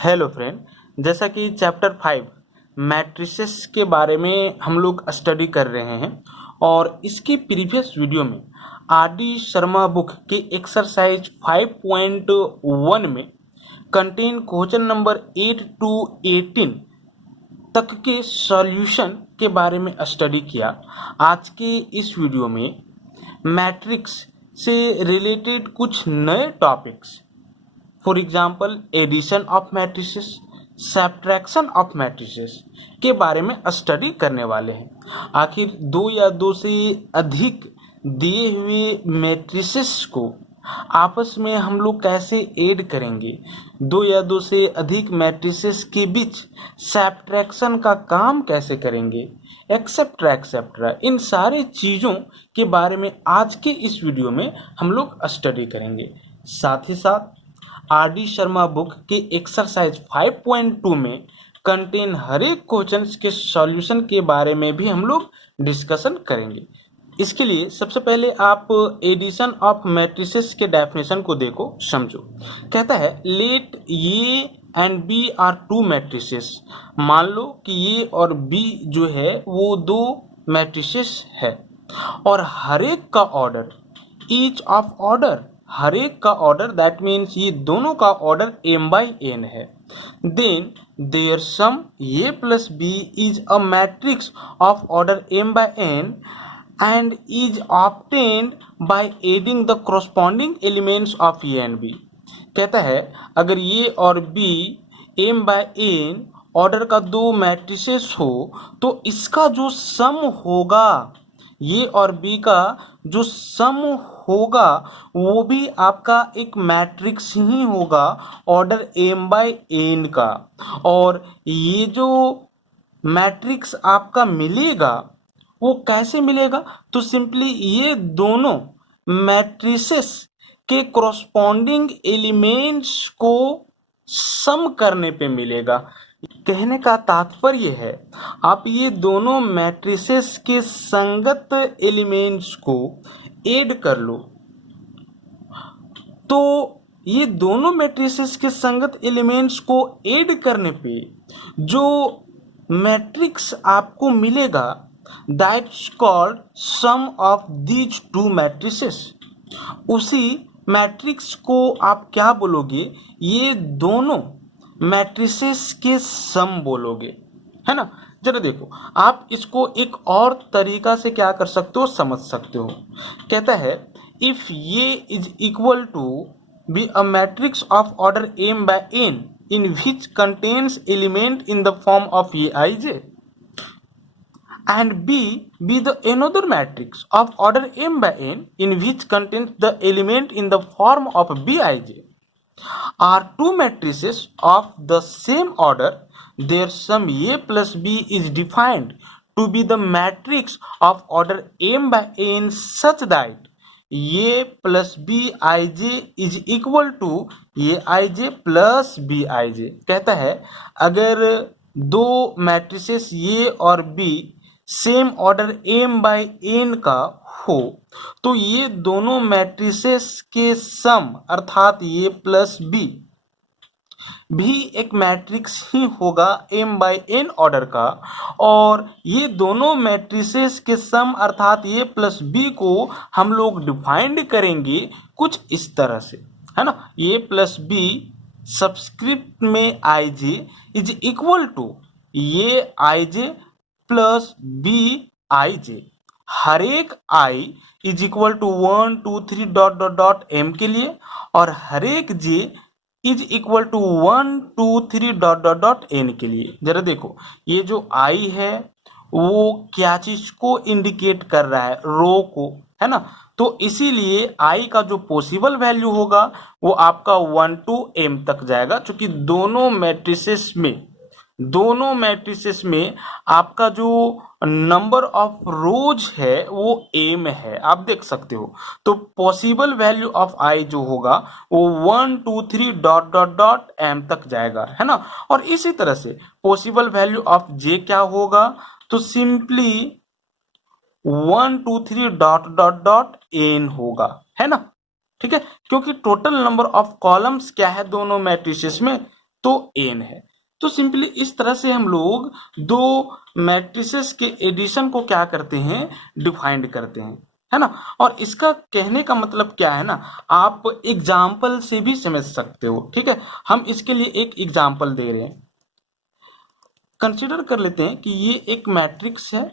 Hello friend. जैसा कि chapter 5 matrices के बारे में हम लोग स्टडी कर रहे हैं और इसके प्रीवियस वीडियो में आर डी शर्मा बुक के एक्सरसाइज 5.1 में कंटेन क्वेश्चन नंबर 8 टू 18 तक के सॉल्यूशन के बारे में स्टडी किया। आज के इस वीडियो में मैट्रिक्स से रिलेटेड कुछ नए topics, for example addition of matrices, subtraction of matrices के बारे में स्टडी करने वाले हैं। आखिर दो या दो से अधिक दिए हुए मैट्रिसेस को आपस में हम लोग कैसे ऐड करेंगे, दो या दो से अधिक मैट्रिसेस के बीच सब्ट्रैक्शन का काम कैसे करेंगे, एक्सेट्रा एक्सेट्रा, इन सारे चीज़ों के बारे में आज के इस वीडियो में हम लोग स्टडी करेंगे। साथ ही साथ आर डी शर्मा बुक के एक्सरसाइज 5.2 में कंटेन हर एक क्वेश्चन के सॉल्यूशन के बारे में भी हम लोग डिस्कशन करेंगे। इसके लिए सबसे पहले आप एडिशन ऑफ मैट्रिसेस के डेफिनेशन को देखो, समझो। कहता है let A and B are two matrices. मान लो कि ए और बी जो है वो दो मैट्रिसेस है और हर एक का ऑर्डर, ईच ऑफ ऑर्डर, हर एक का ऑर्डर, दैट मीन्स ये दोनों का ऑर्डर m/n है। Then their sum a plus B is a matrix of order m/n and is obtained by adding the corresponding elements of a and b। कहता है अगर a और b m/n ऑर्डर का दो मैट्रिसेस हो तो इसका जो सम होगा, ये और बी का जो सम होगा वो भी आपका एक मैट्रिक्स ही होगा ऑर्डर m/n का। और ये जो मैट्रिक्स आपका मिलेगा वो कैसे मिलेगा, तो सिंपली ये दोनों मैट्रिसेस के कोरस्पॉन्डिंग एलिमेंट्स को सम करने पे मिलेगा। कहने का तात्पर्य है आप ये दोनों मैट्रिसेस के संगत एलिमेंट्स को ऐड कर लो, तो ये दोनों मैट्रिसेस के संगत एलिमेंट्स को ऐड करने पे जो मैट्रिक्स आपको मिलेगा that's called sum of these two matrices. उसी मैट्रिक्स को आप क्या बोलोगे, ये दोनों मैट्रिसेस के सम बोलोगे, है ना। जरा देखो, आप इसको एक और तरीका से क्या कर सकते हो, समझ सकते हो। कहता है if A is equal to B a matrix of order m/n in which contains element in the form of aij and b be the another matrix of order m/n in which contains the element in the form of bij are two matrices of the same order, their sum a plus b is defined to be the matrix of order m/n such that a plus bij is equal to aij plus bij। कहता है अगर दो matrices ए और B same order m/n का हो तो ये दोनों मैट्रिसेस के सम अर्थात a प्लस b भी एक मैट्रिक्स ही होगा m/n ऑर्डर का। और ये दोनों मैट्रिसेस के सम अर्थात a प्लस b को हम लोग डिफाइंड करेंगे कुछ इस तरह से, है ना। a प्लस b सब्सक्रिप्ट में ij is equal to a ij plus b ij। हर एक i is equal to 1 2 3 dot dot dot m के लिए और हर एक j is equal to 1 2 3 dot dot dot n के लिए। जरा देखो ये जो i है वो क्या चीज को इंडिकेट कर रहा है, रो को, है ना। तो इसीलिए i का जो पॉसिबल वैल्यू होगा वो आपका 1 to m तक जाएगा, क्योंकि दोनों मैट्रिसेस में आपका जो नंबर ऑफ रोज है वो m है, आप देख सकते हो। तो पॉसिबल वैल्यू ऑफ i जो होगा वो 1 2 3 डॉट डॉट डॉट m तक जाएगा, है ना। और इसी तरह से पॉसिबल वैल्यू ऑफ j क्या होगा, तो simply 1 2 3 dot dot dot n होगा, है ना। ठीक है, क्योंकि टोटल नंबर ऑफ कॉलम्स क्या है दोनों मैट्रिसेस में, तो n है। तो सिंपली इस तरह से हम लोग दो मैट्रिसेस के एडिशन को क्या करते हैं, डिफाइंड करते हैं, है ना। और इसका कहने का मतलब क्या है ना, आप एग्जाम्पल से भी समझ सकते हो, ठीक है। हम इसके लिए एक एग्जाम्पल दे रहे हैं। कंसिडर कर लेते हैं कि ये एक मैट्रिक्स है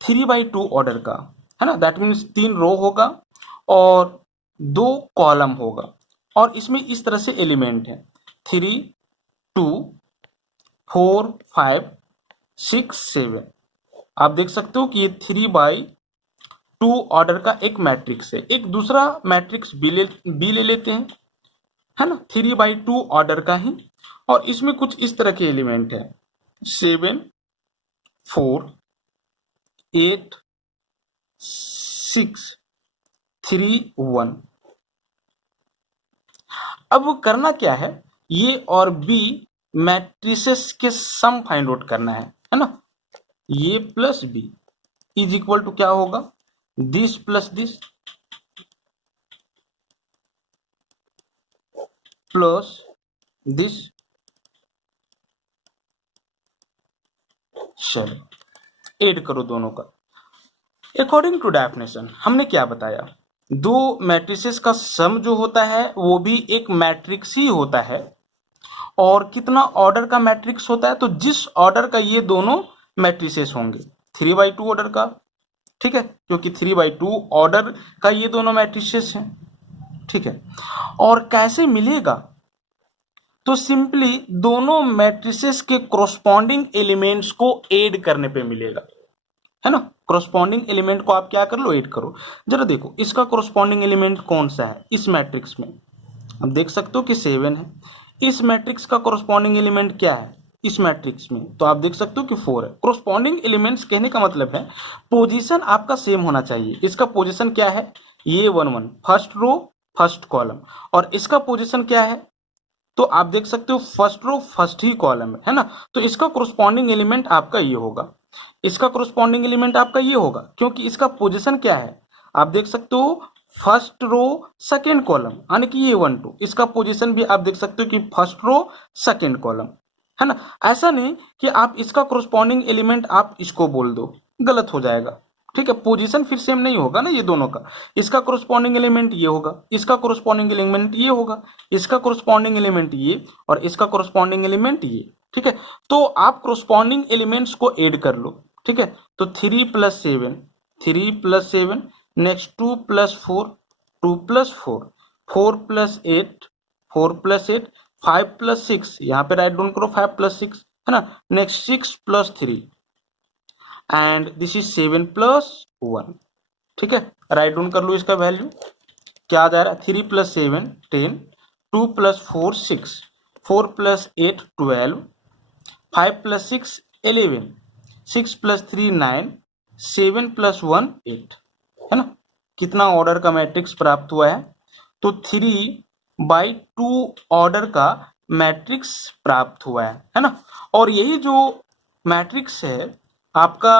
3/2 ऑर्डर का, है ना। दैट मीन्स 3 रो होगा और 2 कॉलम होगा, और इसमें इस तरह से एलिमेंट है 3, 2, 4, 5, 6, 7। आप देख सकते हो कि ये 3/2 ऑर्डर का एक मैट्रिक्स है। एक दूसरा मैट्रिक्स बी ले लेते हैं, है ना, 3/2 ऑर्डर का ही, और इसमें कुछ इस तरह के एलिमेंट है 7, 4, 8, 6, 3, 1। अब करना क्या है, ये और बी मैट्रिसेस के सम फाइंड आउट करना है ना। A plus B is equal to क्या होगा, this plus this plus this. चलो ऐड करो दोनों का। अकॉर्डिंग टू डेफिनेशन हमने क्या बताया, दो मैट्रिसेस का सम जो होता है वो भी एक मैट्रिक्स ही होता है। और कितना ऑर्डर का मैट्रिक्स होता है, तो जिस ऑर्डर का ये दोनों मैट्रिसेस होंगे 3/2 ऑर्डर का, ठीक है, क्योंकि 3/2 ऑर्डर का ये दोनों मैट्रिसेस हैं, ठीक है। और कैसे मिलेगा, तो सिंपली दोनों मैट्रिसेस के कोरोस्पॉन्डिंग एलिमेंट्स को ऐड करने पे मिलेगा, है ना। कोरोस्पॉन्डिंग एलिमेंट को आप क्या कर लो, ऐड करो। जरा देखो इसका कोरोस्पॉन्डिंग एलिमेंट कौन सा है इस मैट्रिक्स में, आप देख सकते हो कि 7 है। इस मैट्रिक्स का कोरोस्पॉन्डिंग एलिमेंट क्या है इस मैट्रिक्स में, तो आप देख सकते हो कि 4 है। कोरोस्पॉन्डिंग एलिमेंट्स कहने का मतलब है पोजीशन आपका सेम होना चाहिए। इसका पोजीशन क्या है, ये 1 1 फर्स्ट रो फर्स्ट कॉलम, और इसका पोजीशन क्या है, तो आप देख सकते हो फर्स्ट रो फर्स्ट ही कॉलम है ना। तो इसका कोरोस्पॉन्डिंग एलिमेंट आपका ये होगा, इसका कोरोस्पॉन्डिंग एलिमेंट आपका ये होगा, क्योंकि इसका पोजीशन क्या है, आप देख सकते हो फर्स्ट रो सेकेंड कॉलम, यानी कि ये 1 2। इसका पोजीशन भी आप देख सकते हो कि फर्स्ट रो सेकेंड कॉलम, है ना। ऐसा नहीं कि आप इसका कोरोस्पॉन्डिंग एलिमेंट आप इसको बोल दो, गलत हो जाएगा, ठीक है। पोजीशन फिर सेम नहीं होगा ना ये दोनों का। इसका कोरोस्पॉन्डिंग एलिमेंट ये होगा, इसका कोरोस्पॉन्डिंग एलिमेंट ये होगा, इसका कोरोस्पॉन्डिंग एलिमेंट ये, और इसका कोरोस्पॉन्डिंग एलिमेंट ये, ठीक है। तो आप कोरोस्पॉन्डिंग एलिमेंट्स को ऐड कर लो, ठीक है। तो 3 + 7, 3 + 7, नेक्स्ट 2 + 4, 2 + 4, 4 + 8, 4 + 8, 5 + 6, यहाँ पे राइट डाउन करो 5 + 6, है ना। नेक्स्ट 6 + 3, एंड दिस इज 7 + 1, ठीक है। राइट डाउन कर लो इसका वैल्यू, क्या आ जा रहा है, 3 + 7 10, 2 + 4 6, 4 + 8 12, 5 + 6 11, 6 + 3 9, 7 + 1 8, है ना। कितना ऑर्डर का मैट्रिक्स प्राप्त हुआ है, तो 3/2 ऑर्डर का मैट्रिक्स प्राप्त हुआ है ना। और यही जो मैट्रिक्स है आपका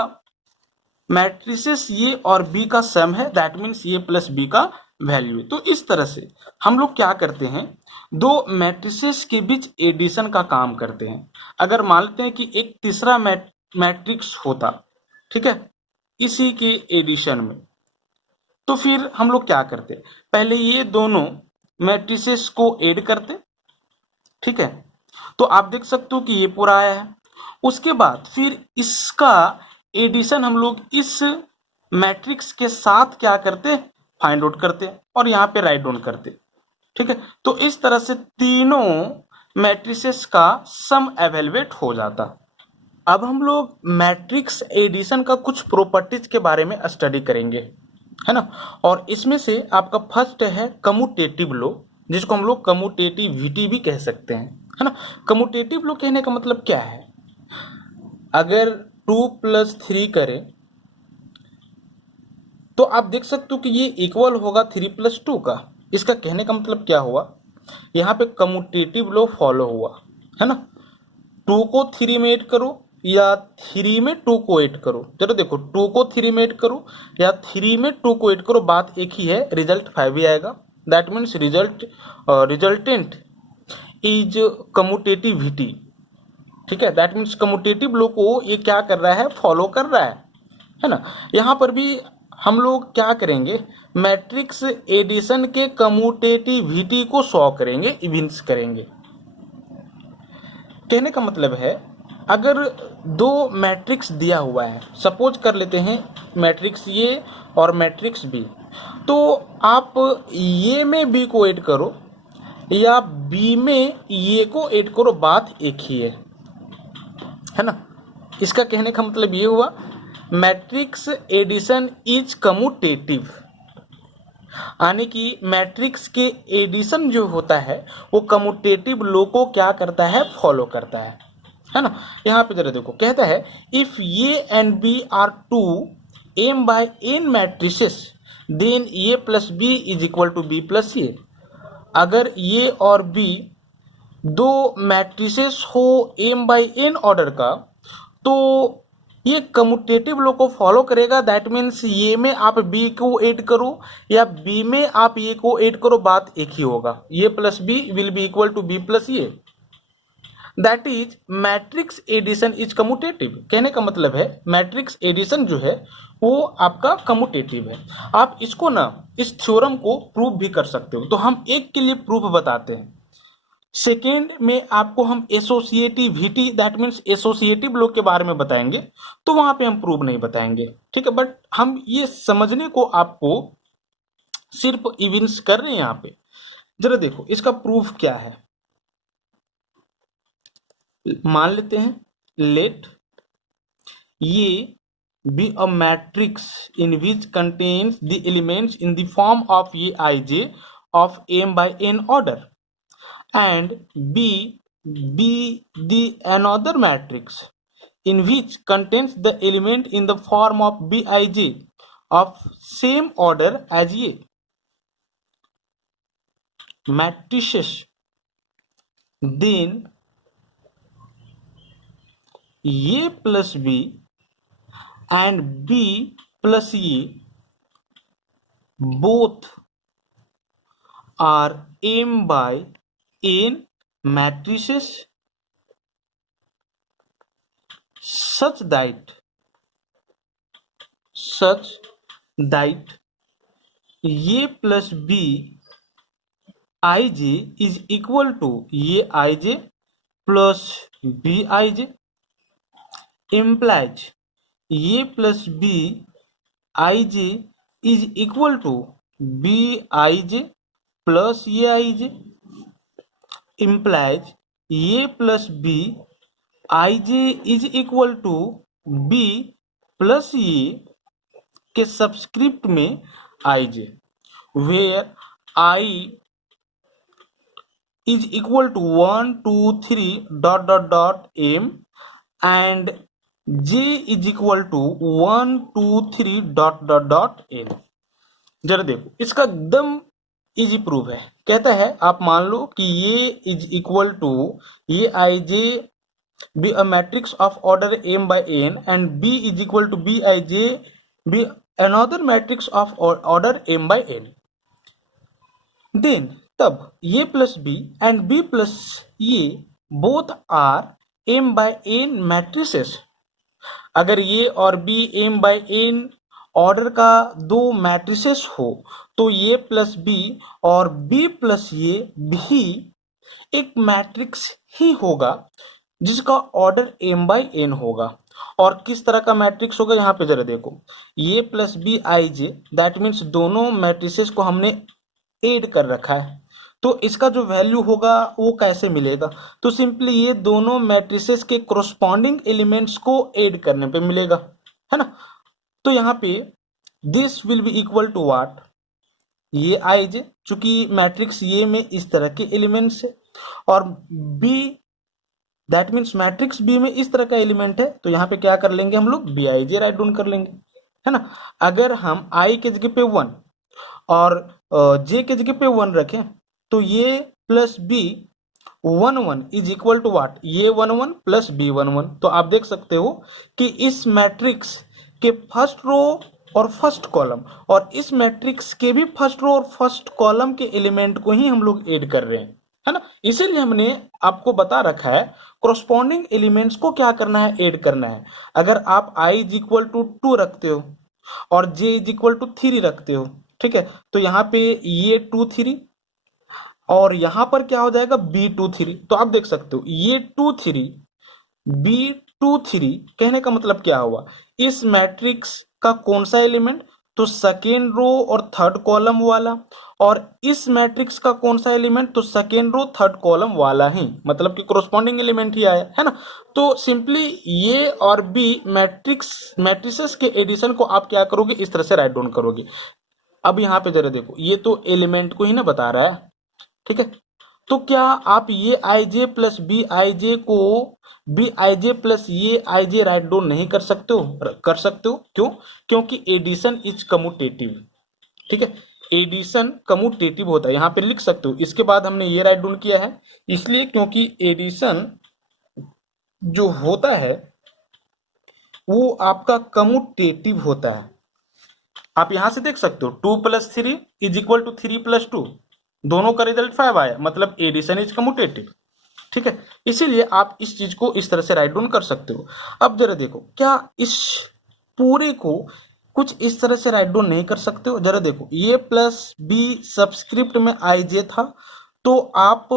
मैट्रिसेस ये और बी का सम है, दैट मीन्स ये प्लस बी का वैल्यू है। तो इस तरह से हम लोग क्या करते हैं, दो मैट्रिसेस के बीच एडिशन का काम करते हैं। अगर मान लेते हैं कि एक तीसरा मैट्रिक्स होता, ठीक है, इसी के एडिशन में, तो फिर हम लोग क्या करते, पहले ये दोनों मैट्रिसेस को ऐड करते, ठीक है। तो आप देख सकते हो कि ये पूरा आया है। उसके बाद फिर इसका एडिशन हम लोग इस मैट्रिक्स के साथ क्या करते, फाइंड आउट करते, और यहाँ पे राइट डाउन करते, ठीक है। तो इस तरह से तीनों मैट्रिसेस का सम एवेलुएट हो जाता। अब हम लोग मैट्रिक्स एडिशन का कुछ प्रॉपर्टीज के बारे में स्टडी करेंगे, है ना। और इसमें से आपका फर्स्ट है कम्यूटेटिव लॉ, जिसको हम लोग कम्यूटेटिविटी भी कह सकते हैं, है ना। कम्यूटेटिव लॉ कहने का मतलब क्या है, अगर 2 + 3 करें तो आप देख सकते हो कि ये इक्वल होगा 3 + 2 का। इसका कहने का मतलब क्या हुआ, यहाँ पे कम्यूटेटिव लॉ फॉलो हुआ, है ना। 2 को 3 में ऐड करो या 3 में 2 को ऐड करो, चलो देखो 2 को 3 में ऐड करो या 3 में 2 को ऐड करो, बात एक ही है, रिजल्ट 5 ही आएगा। That means resultant is commutativity. ठीक है, दैट मीन्स कम्यूटेटिव लो को ये क्या कर रहा है, फॉलो कर रहा है ना। यहाँ पर भी हम लोग क्या करेंगे, मैट्रिक्स एडिशन के कम्यूटेटिविटी को सॉ करेंगे, इविंस करेंगे। कहने का मतलब है अगर दो मैट्रिक्स दिया हुआ है, सपोज कर लेते हैं मैट्रिक्स ए और मैट्रिक्स बी, तो आप ए में बी को ऐड करो या बी में ए को ऐड करो, बात एक ही है ना। इसका कहने का मतलब ये हुआ मैट्रिक्स एडिशन इज कम्यूटेटिव, यानी कि मैट्रिक्स के एडिशन जो होता है वो कम्यूटेटिव लो को क्या करता है, फॉलो करता है ना। यहाँ पे जरा देखो, कहता है if A and B are two m by n matrices then a plus B is equal to B plus A. अगर a और b दो मैट्रिसेस हो m by n ऑर्डर का, तो ये कम्यूटेटिव लो को फॉलो करेगा। दैट मीन्स ये में आप b को ऐड करो या b में आप a को ऐड करो, बात एक ही होगा, a plus B will be equal to b plus A. That is matrix addition is commutative. कहने का मतलब है मैट्रिक्स एडिशन जो है वो आपका कम्यूटेटिव है। आप इसको ना, इस थ्योरम को प्रूव भी कर सकते हो। तो हम एक के लिए प्रूफ बताते हैं, सेकेंड में आपको हम एसोसिएटिविटी दैट मीन्स एसोसिएटिव लो के बारे में बताएंगे, तो वहां पे हम प्रूफ नहीं बताएंगे, ठीक है। बट हम ये समझने को आपको सिर्फ इविंस कर रहे हैं। यहाँ पे जरा देखो इसका प्रूफ क्या है। मान लेते हैं लेट ये be a matrix in which contains the elements in the form of aij of m by n order, and b be the another matrix in which contains the element in the form of bij of same order as a matrices, then a plus b and b plus a both are m by n matrices such that a plus b ij is equal to a ij plus b ij, implies a plus b ij is equal to b ij plus a ij, implies a plus b ij is equal to b plus a के subscript में ij, where I is equal to 1 2 3 dot dot dot m and j is equal to 1 2 3 dot dot dot n। जरा देखो इसका एकदम easy proof है। कहता है आप मान लो कि ये इज इक्वल टू ये I J be a matrix of order m by n and b is equal to b I j be another matrix of order m by n, then तब a plus b and b plus a both are m by n matrices। अगर a और b m by n order का दो matrices हो तो a plus B और b plus a भी एक मैट्रिक्स ही होगा जिसका ऑर्डर m by n होगा। और किस तरह का मैट्रिक्स होगा, यहाँ पे जरा देखो a plus B I J, that means दोनों मैट्रिसेस को हमने ऐड कर रखा है, तो इसका जो वैल्यू होगा वो कैसे मिलेगा, तो सिंपली ये दोनों मैट्रिसेस के कोरोस्पॉन्डिंग एलिमेंट्स को ऐड करने पे मिलेगा, है ना। तो यहाँ पे this will be equal to what, A I जे, चूंकि मैट्रिक्स ये में इस तरह के एलिमेंट्स है और B that means matrix B में इस तरह का एलिमेंट है, तो यहाँ पे क्या कर लेंगे हम लोग B I J write down कर लेंगे, है ना। अगर हम आई के जगह पे 1 और जे के जगह पे 1 रखें तो A plus B 1 1 is equal to what, A 1 1 plus B 1 1। तो आप देख सकते हो कि इस मैट्रिक्स के फर्स्ट रो और फर्स्ट कॉलम, और इस मैट्रिक्स के भी फर्स्ट रो और फर्स्ट कॉलम के एलिमेंट को ही हम लोग ऐड कर रहे हैं, है ना। इसीलिए हमने आपको बता रखा है कोरोस्पॉन्डिंग एलिमेंट्स को क्या करना है, ऐड करना है। अगर आप i इज इक्वल टू 2 रखते हो और j इज इक्वल टू 3 रखते हो, ठीक है, तो यहाँ पे ये 2 3 और यहाँ पर क्या हो जाएगा b2 3। तो आप देख सकते हो ये 2 3 b2 3 कहने का मतलब क्या हुआ, इस मैट्रिक्स का कौन सा एलिमेंट, तो सेकेंड रो और थर्ड कॉलम वाला, और इस मैट्रिक्स का कौन सा एलिमेंट, तो सेकेंड रो थर्ड कॉलम वाला ही, मतलब कि कोरोस्पॉन्डिंग एलिमेंट ही आया, है ना। तो सिंपली ये और बी मैट्रिसेस के एडिशन को आप क्या करोगे, इस तरह से राइट डाउन करोगे। अब यहाँ पे जरा देखो, ये तो एलिमेंट को ही ना बता रहा है, ठीक है। तो क्या आप ये I J plus B I जे को B I J plus A I J write down नहीं कर सकते हो, कर सकते हो, क्यों, क्योंकि एडिशन इज कम्यूटेटिव, ठीक है, एडिशन कम्यूटेटिव होता है, यहाँ पे लिख सकते हो। इसके बाद हमने ये राइट डाउन किया है इसलिए क्योंकि एडिशन जो होता है वो आपका कम्यूटेटिव होता है। आप यहां से देख सकते हो 2 + 3 इज इक्वल टू 3 + 2, दोनों का रिजल्ट 5 आया, मतलब एडिशन इज कम्यूटेटिव, ठीक है। इसीलिए आप इस चीज को इस तरह से राइट डाउन कर सकते हो। अब जरा देखो, क्या इस पूरे को कुछ इस तरह से राइट डाउन नहीं कर सकते हो, जरा देखो, ये प्लस बी सबस्क्रिप्ट में आई जे था, तो आप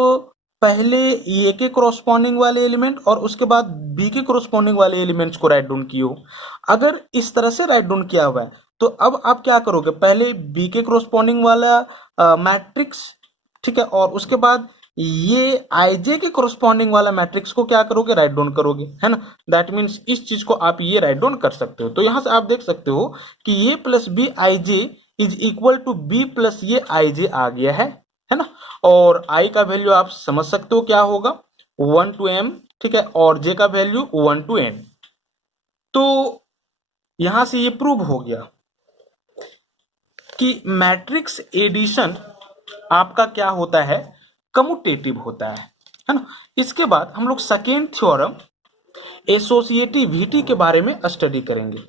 पहले ए के कोरोस्पॉन्डिंग वाले एलिमेंट और उसके बाद बी के कोरोस्पॉन्डिंग वाले एलिमेंट्स को राइट डाउन किए हो। अगर इस तरह से राइट डाउन किया हुआ है तो अब आप क्या करोगे, पहले बी के कोरोस्पॉन्डिंग वाला मैट्रिक्स, ठीक है, और उसके बाद ये आईजे के कोरोस्पॉन्डिंग वाला मैट्रिक्स को क्या करोगे, राइट डाउन करोगे, है ना। दैट मीन्स इस चीज को आप ये राइट डाउन कर सकते हो। तो यहां से आप देख सकते हो कि A plus B I J is equal to B plus A I जे आ गया है ना। और आई का वैल्यू आप समझ सकते हो क्या होगा, 1 to m, ठीक है, और जे का वैल्यू 1 to n। तो यहां से ये प्रूव हो गया कि मैट्रिक्स एडिशन आपका क्या होता है, कम्यूटेटिव होता है ना। इसके बाद हम लोग सेकेंड थ्योरम एसोसिएटिविटी के बारे में स्टडी करेंगे।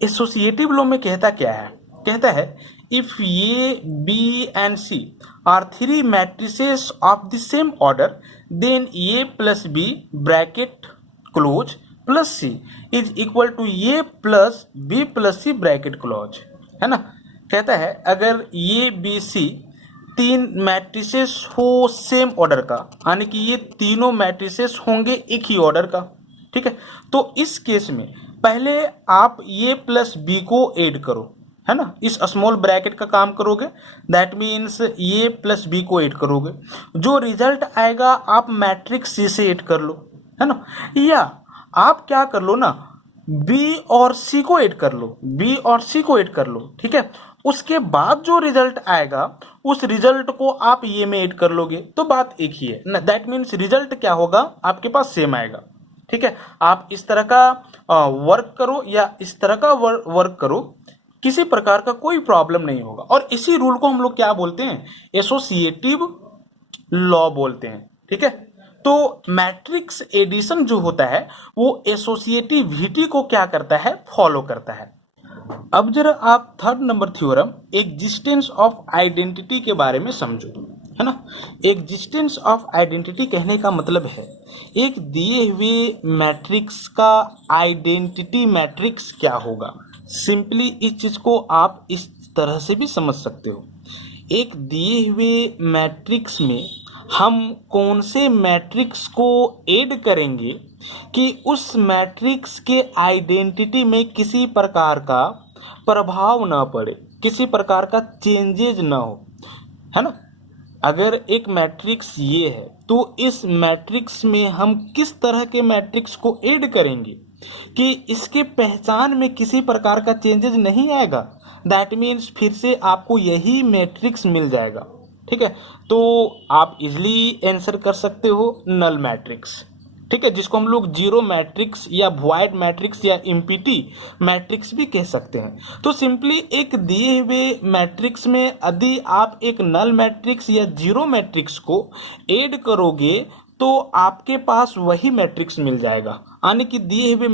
एसोसिएटिव लॉ में कहता क्या है, कहता है if A B and C are 3 matrices of the same order then A plus B bracket close plus C is equal to A plus B plus C bracket close, है ना। कहता है अगर ए बी सी 3 मैट्रिसेस हो same order का, यानी कि ये तीनों मैट्रिसेस होंगे एक ही ऑर्डर का, ठीक है, तो इस केस में पहले आप ए प्लस बी को ऐड करो, है ना, इस स्मॉल ब्रैकेट का काम करोगे, that means A plus B को ऐड करोगे, जो रिजल्ट आएगा आप मैट्रिक्स सी से ऐड कर लो, है ना, या आप क्या कर लो ना, बी और सी को ऐड कर लो, बी और सी को ऐड कर लो, ठीक है, उसके बाद जो रिजल्ट आएगा उस रिजल्ट को आप ये में ऐड कर लोगे, तो बात एक ही है ना। दैट मीन्स रिजल्ट क्या होगा, आपके पास सेम आएगा, ठीक है। आप इस तरह का वर्क करो या इस तरह का वर्क करो, किसी प्रकार का कोई प्रॉब्लम नहीं होगा। और इसी रूल को हम लोग क्या बोलते हैं, एसोसिएटिव लॉ बोलते हैं, ठीक है। तो मैट्रिक्स एडिशन जो होता है वो एसोसिएटिविटी को क्या करता है, फॉलो करता है। अब जरा आप third number theorem existence of identity के बारे में समझो, है ना। एग्जिस्टेंस ऑफ आइडेंटिटी कहने का मतलब है एक दिए हुए मैट्रिक्स का आइडेंटिटी मैट्रिक्स क्या होगा। सिंपली इस चीज को आप इस तरह से भी समझ सकते हो, एक दिए हुए मैट्रिक्स में हम कौन से मैट्रिक्स को ऐड करेंगे कि उस मैट्रिक्स के आइडेंटिटी में किसी प्रकार का प्रभाव ना पड़े, किसी प्रकार का चेंजेज ना हो, है ना। अगर एक मैट्रिक्स ये है तो इस मैट्रिक्स में हम किस तरह के मैट्रिक्स को ऐड करेंगे कि इसके पहचान में किसी प्रकार का चेंजेस नहीं आएगा, दैट मीन्स फिर से आपको यही मैट्रिक्स मिल जाएगा, ठीक है। तो आप इजिली आंसर कर सकते हो नल मैट्रिक्स, ठीक है, जिसको हम लोग जीरो मैट्रिक्स या वॉइड मैट्रिक्स या एम्प्टी मैट्रिक्स भी कह सकते हैं। तो सिंपली एक दिए हुए मैट्रिक्स में यदि आप एक नल मैट्रिक्स या जीरो मैट्रिक्स को ऐड करोगे तो आपके पास वही मैट्रिक्स मिल जाएगा, यानी कि दिए हुए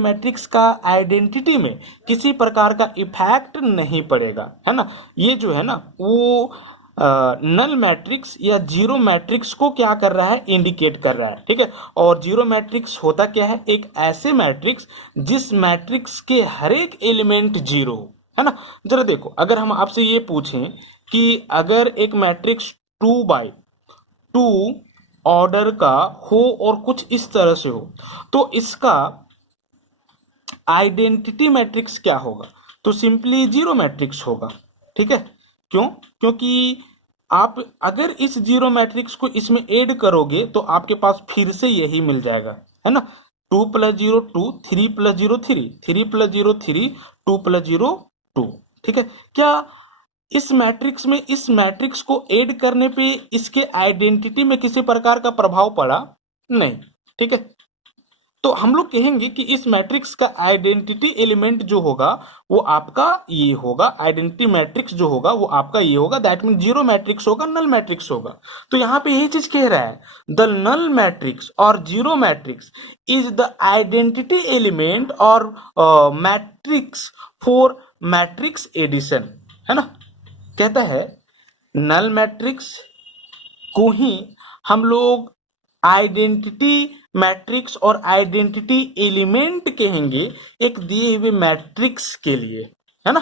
मैट्रिक्स का आइडेंटिटी में किसी प्रकार का इफेक्ट नहीं पड़ेगा, है ना। ये जो है ना वो नल मैट्रिक्स या जीरो मैट्रिक्स को क्या कर रहा है, इंडिकेट कर रहा है, ठीक है। और जीरो मैट्रिक्स होता क्या है, एक ऐसे मैट्रिक्स जिस मैट्रिक्स के हर एक एलिमेंट जीरो हो, है ना। जरा देखो, अगर हम आपसे ये पूछें कि अगर एक मैट्रिक्स 2x2 ऑर्डर का हो और कुछ इस तरह से हो, तो इसका आइडेंटिटी मैट्रिक्स क्या होगा, तो सिंपली जीरो मैट्रिक्स होगा, ठीक है। क्यों? क्योंकि आप अगर इस जीरो मैट्रिक्स को इसमें ऐड करोगे तो आपके पास फिर से यही मिल जाएगा, है ना। 2+0 2, 3+0 3, 3+0 3, 2+0 2, ठीक है। क्या इस मैट्रिक्स को ऐड करने पे इसके आइडेंटिटी में किसी प्रकार का प्रभाव पड़ा? नहीं, ठीक है। तो हम लोग कहेंगे कि इस मैट्रिक्स का आइडेंटिटी एलिमेंट जो होगा वो आपका ये होगा, आइडेंटिटी मैट्रिक्स जो होगा वो आपका ये होगा, दैट मीन जीरो मैट्रिक्स होगा, नल मैट्रिक्स होगा। तो यहां पे यही चीज कह रहा है, द नल मैट्रिक्स और zero matrix is the identity element और मैट्रिक्स फॉर मैट्रिक्स एडिशन, है ना। कहता है नल मैट्रिक्स को ही हम लोग आइडेंटिटी मैट्रिक्स और आइडेंटिटी एलिमेंट कहेंगे एक दिए हुए मैट्रिक्स के लिए, है ना।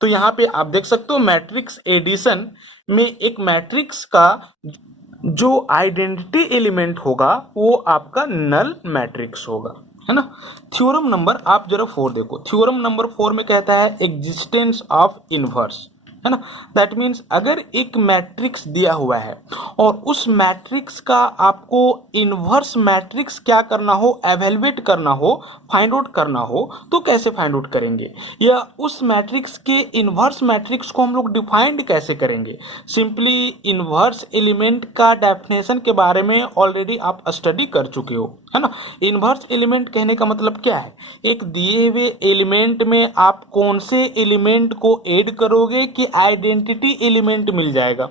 तो यहां पे आप देख सकते हो मैट्रिक्स एडिशन में एक मैट्रिक्स का जो आइडेंटिटी एलिमेंट होगा वो आपका नल मैट्रिक्स होगा, है ना। थ्योरम नंबर आप जरा 4 देखो, थ्योरम नंबर 4 में कहता है एग्जिस्टेंस ऑफ इनवर्स, है ना। दैट मीन्स अगर एक मैट्रिक्स दिया हुआ है और उस मैट्रिक्स का आपको इनवर्स मैट्रिक्स क्या करना हो, एवेलुएट करना हो, फाइंड आउट करना हो, तो कैसे फाइंड आउट करेंगे, या उस मैट्रिक्स के इनवर्स मैट्रिक्स को हम लोग डिफाइंड कैसे करेंगे। सिंपली इनवर्स एलिमेंट का डेफिनेशन के बारे में ऑलरेडी आप स्टडी कर चुके हो, है ना। इनवर्स एलिमेंट कहने का मतलब क्या है, एक दिए हुए एलिमेंट में आप कौन से एलिमेंट को ऐड करोगे कि आइडेंटिटी एलिमेंट मिल जाएगा।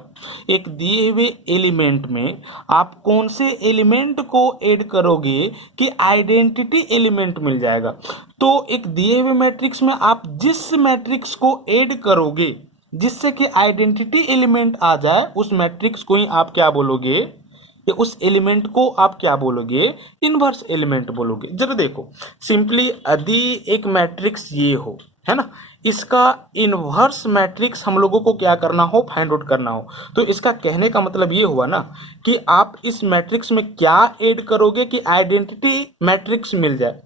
एक दिए हुए एलिमेंट में आप कौन से एलिमेंट को ऐड करोगे कि आइडेंटिटी एलिमेंट मिल जाएगा। तो एक दिए हुए मैट्रिक्स में आप जिस मैट्रिक्स को ऐड करोगे जिससे कि आइडेंटिटी एलिमेंट आ जाए, उस मैट्रिक्स को ही आप क्या बोलोगे, या उस एलिमेंट को आप क्या बोलोगे, इनवर्स एलिमेंट बोलोगे। जरा देखो, सिंपली यदि एक मैट्रिक्स ये हो, है ना, इसका इनवर्स मैट्रिक्स हम लोगों को क्या करना हो, फाइंड आउट करना हो, तो इसका कहने का मतलब ये हुआ ना कि आप इस मैट्रिक्स में क्या ऐड करोगे कि आइडेंटिटी मैट्रिक्स मिल जाए।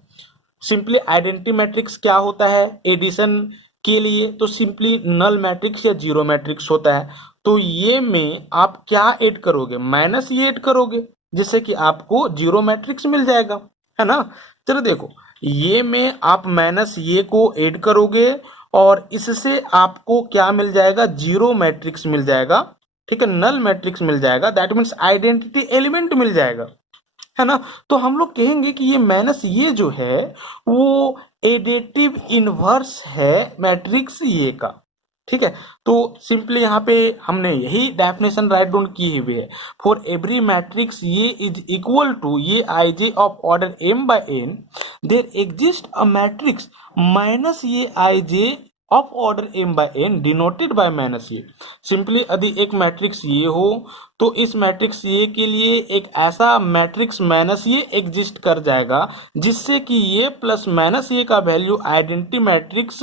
सिंपली आइडेंटिटी मैट्रिक्स क्या होता है एडिशन के लिए, तो सिंपली नल मैट्रिक्स या जीरो मैट्रिक्स होता है। तो ये में आप क्या ऐड करोगे, माइनस ये ऐड करोगे जिससे कि आपको जीरो मैट्रिक्स मिल जाएगा, है ना। चलो देखो, ये में आप माइनस ये को ऐड करोगे और इससे आपको क्या मिल जाएगा, जीरो मैट्रिक्स मिल जाएगा, ठीक है, नल मैट्रिक्स मिल जाएगा, दैट मीन्स आइडेंटिटी एलिमेंट मिल जाएगा, है ना। तो हम लोग कहेंगे कि ये माइनस ये जो है वो एडिटिव इनवर्स है मैट्रिक्स ये का, ठीक है। तो सिंपली यहाँ पे हमने यही डेफिनेशन राइट डाउन की हुई है, फॉर एवरी मैट्रिक्स ये इज इक्वल टू ये I J of order m by n there exist a matrix minus ये I J of order m by n denoted by minus ये। Simply यदि एक matrix ये हो तो इस मैट्रिक्स ये के लिए एक ऐसा मैट्रिक्स माइनस ये एग्जिस्ट कर जाएगा जिससे कि ये प्लस माइनस ये का वैल्यू आइडेंटिटी मैट्रिक्स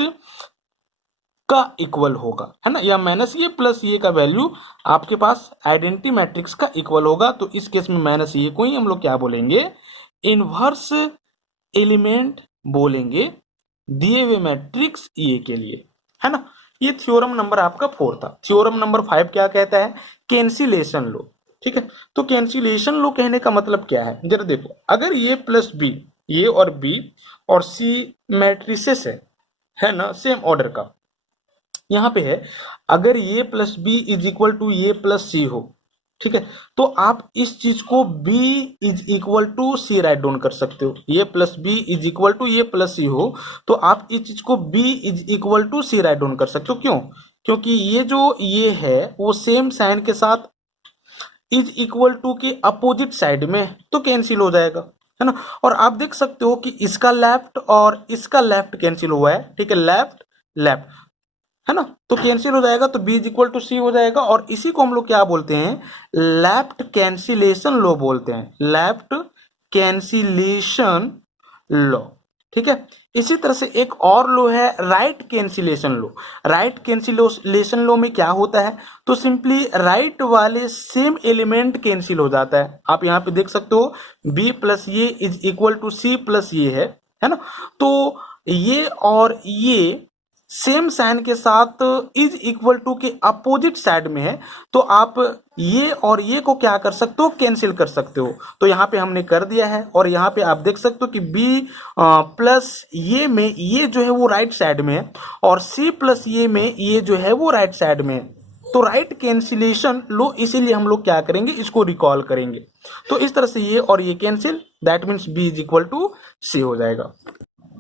का इक्वल होगा, है ना, या माइनस ये प्लस ये का वैल्यू आपके पास आइडेंटिटी मैट्रिक्स का इक्वल होगा। तो इस केस में माइनस ये को ही हम लोग क्या बोलेंगे, इनवर्स एलिमेंट बोलेंगे दिए हुए मैट्रिक्स ये के लिए, है ना। ये थ्योरम नंबर आपका 4 था। थ्योरम नंबर 5 क्या कहता है, कैंसिलेशन लो, ठीक है। तो कैंसिलेशन लो कहने का मतलब क्या है, जरा देखो, अगर ये प्लस बी, ये और बी और सी मैट्रिसेस है ना, सेम ऑर्डर का, यहाँ पे है अगर A plus B is equal to A plus C हो, ठीक है, तो आप इस चीज को b is equal to C write down कर सकते हो। A plus B is equal to A plus C हो तो आप इस चीज को b is equal to C write down कर सकते हो। क्यों? क्योंकि ये जो ये है वो सेम साइन के साथ इज इक्वल टू के अपोजिट साइड में, तो कैंसिल हो जाएगा, है ना। और आप देख सकते हो कि इसका लेफ्ट और इसका लेफ्ट कैंसिल हुआ है, ठीक है, लेफ्ट लेफ्ट, है ना, तो कैंसिल हो जाएगा, तो B is equal to C हो जाएगा। और इसी को हम लोग क्या बोलते हैं, लेफ्ट कैंसिलेशन लॉ बोलते हैं, लेफ्ट कैंसिलेशन लॉ, ठीक है। इसी तरह से एक और लॉ है right cancellation law. Right cancellation law में क्या होता है, तो सिंपली राइट वाले सेम एलिमेंट कैंसिल हो जाता है। आप यहाँ पे देख सकते हो B plus A is equal to C plus A है ना, तो ये और ये सेम साइन के साथ इज इक्वल टू के अपोजिट साइड में है, तो आप ये और ये को क्या कर सकते हो, कैंसिल कर सकते हो। तो यहाँ पे हमने कर दिया है, और यहाँ पे आप देख सकते हो कि बी प्लस ये में ये जो है वो राइट साइड में है, और सी प्लस ये में ये जो है वो राइट साइड में है। तो राइट कैंसिलेशन लो, इसीलिए हम लोग क्या करेंगे, इसको रिकॉल करेंगे। तो इस तरह से ये और ये cancel, that means B is equal to C हो जाएगा।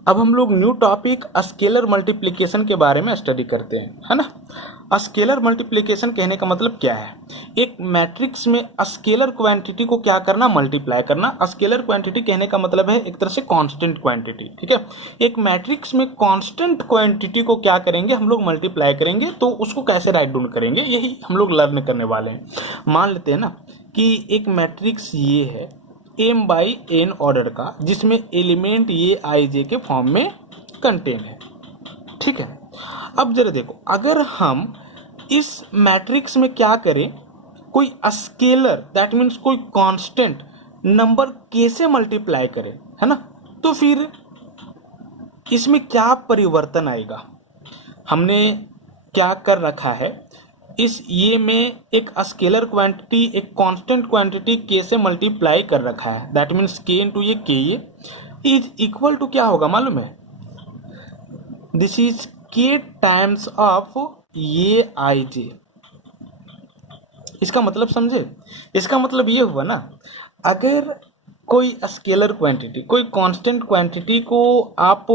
अब हम लोग न्यू टॉपिक स्केलर मल्टीप्लिकेशन के बारे में स्टडी करते हैं, है ना। स्केलर मल्टीप्लिकेशन कहने का मतलब क्या है, एक मैट्रिक्स में स्केलर क्वांटिटी को क्या करना, मल्टीप्लाई करना। स्केलर क्वांटिटी कहने का मतलब है एक तरह से कांस्टेंट क्वांटिटी, ठीक है। एक मैट्रिक्स में कांस्टेंट क्वांटिटी को क्या करेंगे, हम लोग मल्टीप्लाई करेंगे, तो उसको कैसे राइट डाउन करेंगे, यही हम लोग लर्न करने वाले हैं। मान लेते हैं ना कि एक मैट्रिक्स ये है m बाई n ऑर्डर का, जिसमें एलिमेंट ये आई जे के फॉर्म में कंटेन है, ठीक है। अब जरा देखो, अगर हम इस मैट्रिक्स में क्या करें, कोई स्केलर दैट मीन्स कोई कांस्टेंट नंबर k से मल्टीप्लाई करें, है ना, तो फिर इसमें क्या परिवर्तन आएगा। हमने क्या कर रखा है, इस ये में एक स्केलर क्वांटिटी, एक कांस्टेंट क्वांटिटी k से मल्टीप्लाई कर रखा है, दैट मीन्स k इंटू ये k ये इज इक्वल टू क्या होगा मालूम है, this is k times of ये आई जे। इसका मतलब समझे, इसका मतलब ये हुआ ना, अगर कोई स्केलर क्वांटिटी, कोई कांस्टेंट क्वांटिटी को आप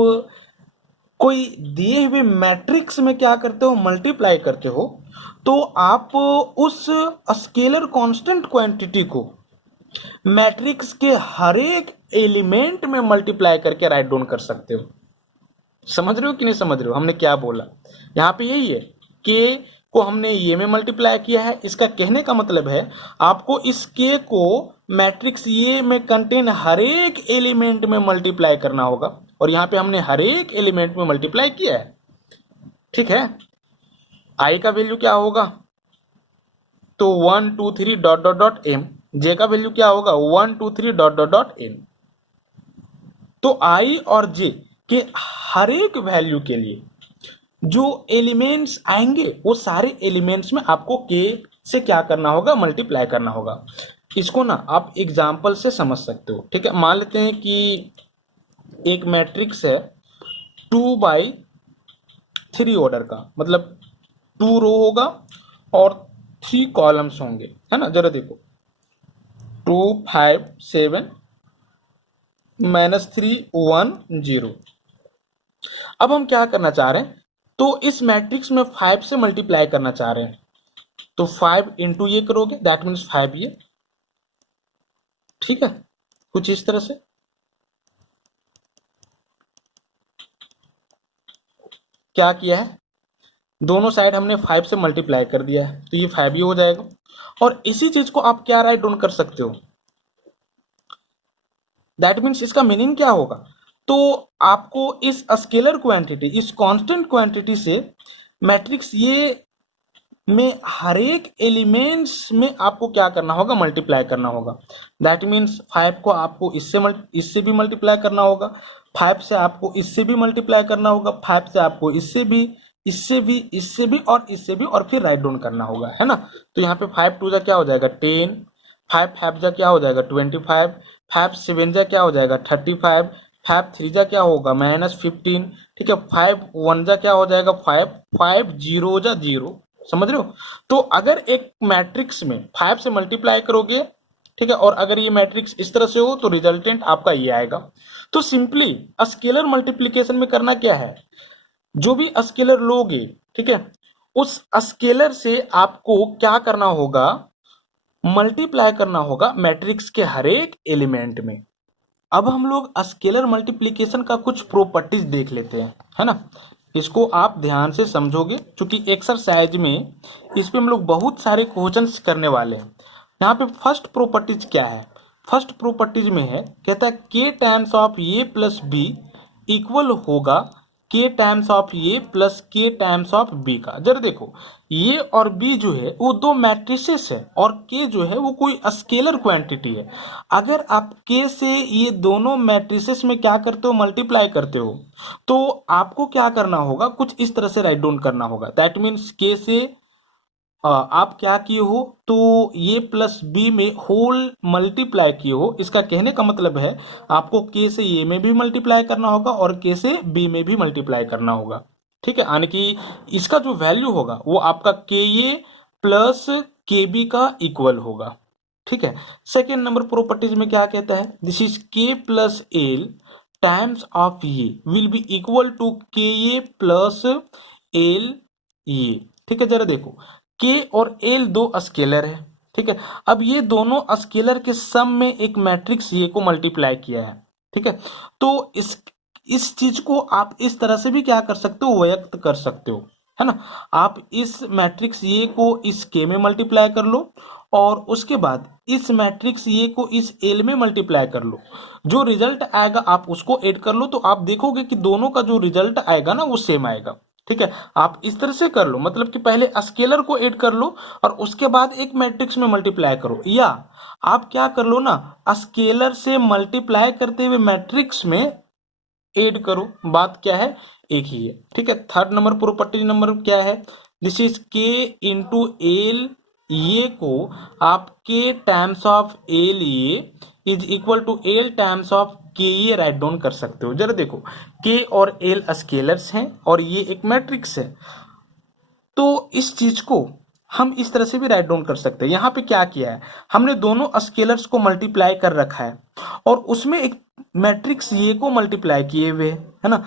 कोई दिए हुए मैट्रिक्स में क्या करते हो, मल्टीप्लाई करते हो, तो आप उस स्केलर कांस्टेंट क्वांटिटी को मैट्रिक्स के हर एक एलिमेंट में मल्टीप्लाई करके राइट डाउन कर सकते हो। समझ रहे हो कि नहीं समझ रहे हो, हमने क्या बोला यहाँ पे, यही है के को हमने ये में मल्टीप्लाई किया है। इसका कहने का मतलब है आपको इस के को मैट्रिक्स ये में कंटेन हर एक एलिमेंट में मल्टीप्लाई करना होगा, और यहाँ पे हमने हर एक एलिमेंट में मल्टीप्लाई किया है, ठीक है। आई का वैल्यू क्या होगा, तो 1 2 3 डॉट डॉट डॉट एम। जे का वैल्यू क्या होगा, 1 2 3 डॉट डॉट डॉट एन। तो आई और जे के हर एक वैल्यू के लिए जो एलिमेंट्स आएंगे, वो सारे एलिमेंट्स में आपको के से क्या करना होगा, मल्टीप्लाई करना होगा। इसको ना आप एग्जाम्पल से समझ सकते हो, ठीक है। मान लेते हैं कि एक मैट्रिक्स है 2 बाई 3 ऑर्डर का, मतलब 2 रो होगा और 3 कॉलम्स होंगे, है ना। जरा देखो 2 5 7 -3 1 0। अब हम क्या करना चाह रहे हैं, तो इस मैट्रिक्स में 5 से मल्टीप्लाई करना चाह रहे हैं, तो 5 इंटू ये करोगे, दैट मीन्स 5 ये, ठीक है, कुछ इस तरह से। क्या किया है, दोनों साइड हमने 5 से मल्टीप्लाई कर दिया है, तो ये 5 ही हो जाएगा। और इसी चीज को आप क्या राइट डाउन कर सकते हो, दैट मीन्स इसका मीनिंग क्या होगा, तो आपको इस स्केलर क्वांटिटी, इस कांस्टेंट क्वांटिटी से मैट्रिक्स ये में हर एक एलिमेंट्स में आपको क्या करना होगा, मल्टीप्लाई करना होगा। दैट मीन्स 5 को आपको इससे भी मल्टीप्लाई करना होगा, 5 से आपको इससे भी मल्टीप्लाई करना होगा, 5 से आपको इससे भी, इससे भी, इससे भी और इससे भी, और फिर राइट डाउन करना होगा, है ना। तो यहाँ पे 5 2 जा क्या हो जाएगा 10, 5 5 जा क्या हो जाएगा 25, 5 7 जा क्या हो जाएगा 35, 5 3 जा क्या होगा -15, ठीक है। 5 1 जा क्या हो जाएगा 5, 5 0 जा 0। समझ रहे हो। तो अगर एक मैट्रिक्स में 5 से मल्टीप्लाई करोगे, ठीक है, और अगर ये मैट्रिक्स इस तरह से हो, तो रिजल्टेंट आपका ये आएगा। तो सिंपली स्केलर मल्टीप्लिकेशन में करना क्या है, जो भी स्केलर लोगे, ठीक है, उस स्केलर से आपको क्या करना होगा, मल्टीप्लाई करना होगा मैट्रिक्स के हर एक एलिमेंट में। अब हम लोग स्केलर मल्टीप्लिकेशन का कुछ प्रॉपर्टीज देख लेते हैं, है ना। इसको आप ध्यान से समझोगे क्योंकि एक्सरसाइज में इस पे हम लोग बहुत सारे क्वेश्चंस करने वाले हैं। यहाँ पे फर्स्ट प्रॉपर्टीज क्या है, फर्स्ट प्रॉपर्टीज में है, कहता है k times of A plus B equal होगा k times of A plus k times of B का। जरा देखो, ये और बी जो है वो दो मैट्रिसेस है और के जो है वो कोई स्केलर क्वांटिटी है। अगर आप के से ये दोनों मैट्रिसेस में क्या करते हो, मल्टीप्लाई करते हो, तो आपको क्या करना होगा, कुछ इस तरह से राइट डाउन करना होगा। दैट मीन्स के से आप क्या किए हो, तो ये प्लस बी में होल मल्टीप्लाई किए हो। इसका कहने का मतलब है आपको के से ए में भी मल्टीप्लाई करना होगा और के से बी में भी मल्टीप्लाई करना होगा, ठीक है। यानी कि इसका जो वैल्यू होगा वो आपका के ए प्लस के बी का इक्वल होगा, ठीक है। सेकेंड नंबर प्रॉपर्टीज में क्या कहता है, this is k plus l times of A will be equal to k A plus L A, ठीक है। जरा देखो, के और एल दो स्केलर है, ठीक है। अब ये दोनों स्केलर के सम में एक मैट्रिक्स ये को मल्टीप्लाई किया है, ठीक है। तो इस चीज को आप इस तरह से भी क्या कर सकते हो, व्यक्त कर सकते हो, है ना। आप इस मैट्रिक्स ये को इस के में मल्टीप्लाई कर लो और उसके बाद इस मैट्रिक्स ये को इस एल में मल्टीप्लाई कर लो। जो रिजल्ट आएगा आप उसको ऐड कर लो, तो आप देखोगे कि दोनों का जो रिजल्ट आएगा ना वो सेम आएगा, ठीक है। आप इस तरह से कर लो, मतलब कि पहले स्केलर को ऐड कर लो और उसके बाद एक मैट्रिक्स में मल्टीप्लाई करो, या आप क्या कर लो ना, स्केलर से मल्टीप्लाई करते हुए मैट्रिक्स में ऐड करो। बात क्या है, एक ही है, ठीक है। थर्ड नंबर प्रॉपर्टी नंबर क्या है, this is k into l, A को आप k times of l A is equal to l times of k A right down कर सकते हो। जरा देखो, के और एल स्केलर्स हैं और ये एक मैट्रिक्स है, तो इस चीज को हम इस तरह से भी राइट डाउन कर सकते हैं। यहाँ पे क्या किया है, हमने दोनों स्केलर्स को मल्टीप्लाई कर रखा है और उसमें एक मैट्रिक्स ये को मल्टीप्लाई किए हुए है ना।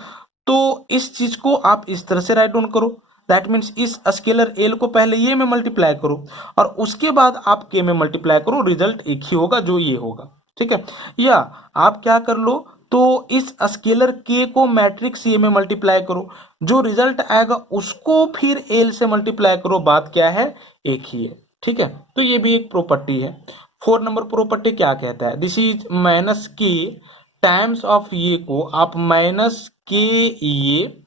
तो इस चीज को आप इस तरह से राइट डाउन करो, दैट मीन्स इस स्केलर एल को पहले ये में मल्टीप्लाई करो और उसके बाद आप के में मल्टीप्लाई करो, रिजल्ट एक ही होगा जो ये होगा, ठीक है। या आप क्या कर लो, तो इस स्केलर के को मैट्रिक्स ये में मल्टीप्लाई करो, जो रिजल्ट आएगा उसको फिर एल से मल्टीप्लाई करो, बात क्या है, एक ही है, ठीक है। तो ये भी एक प्रॉपर्टी है। 4 नंबर प्रॉपर्टी क्या कहता है, दिस इज माइनस के टाइम्स ऑफ ये को आप माइनस के ये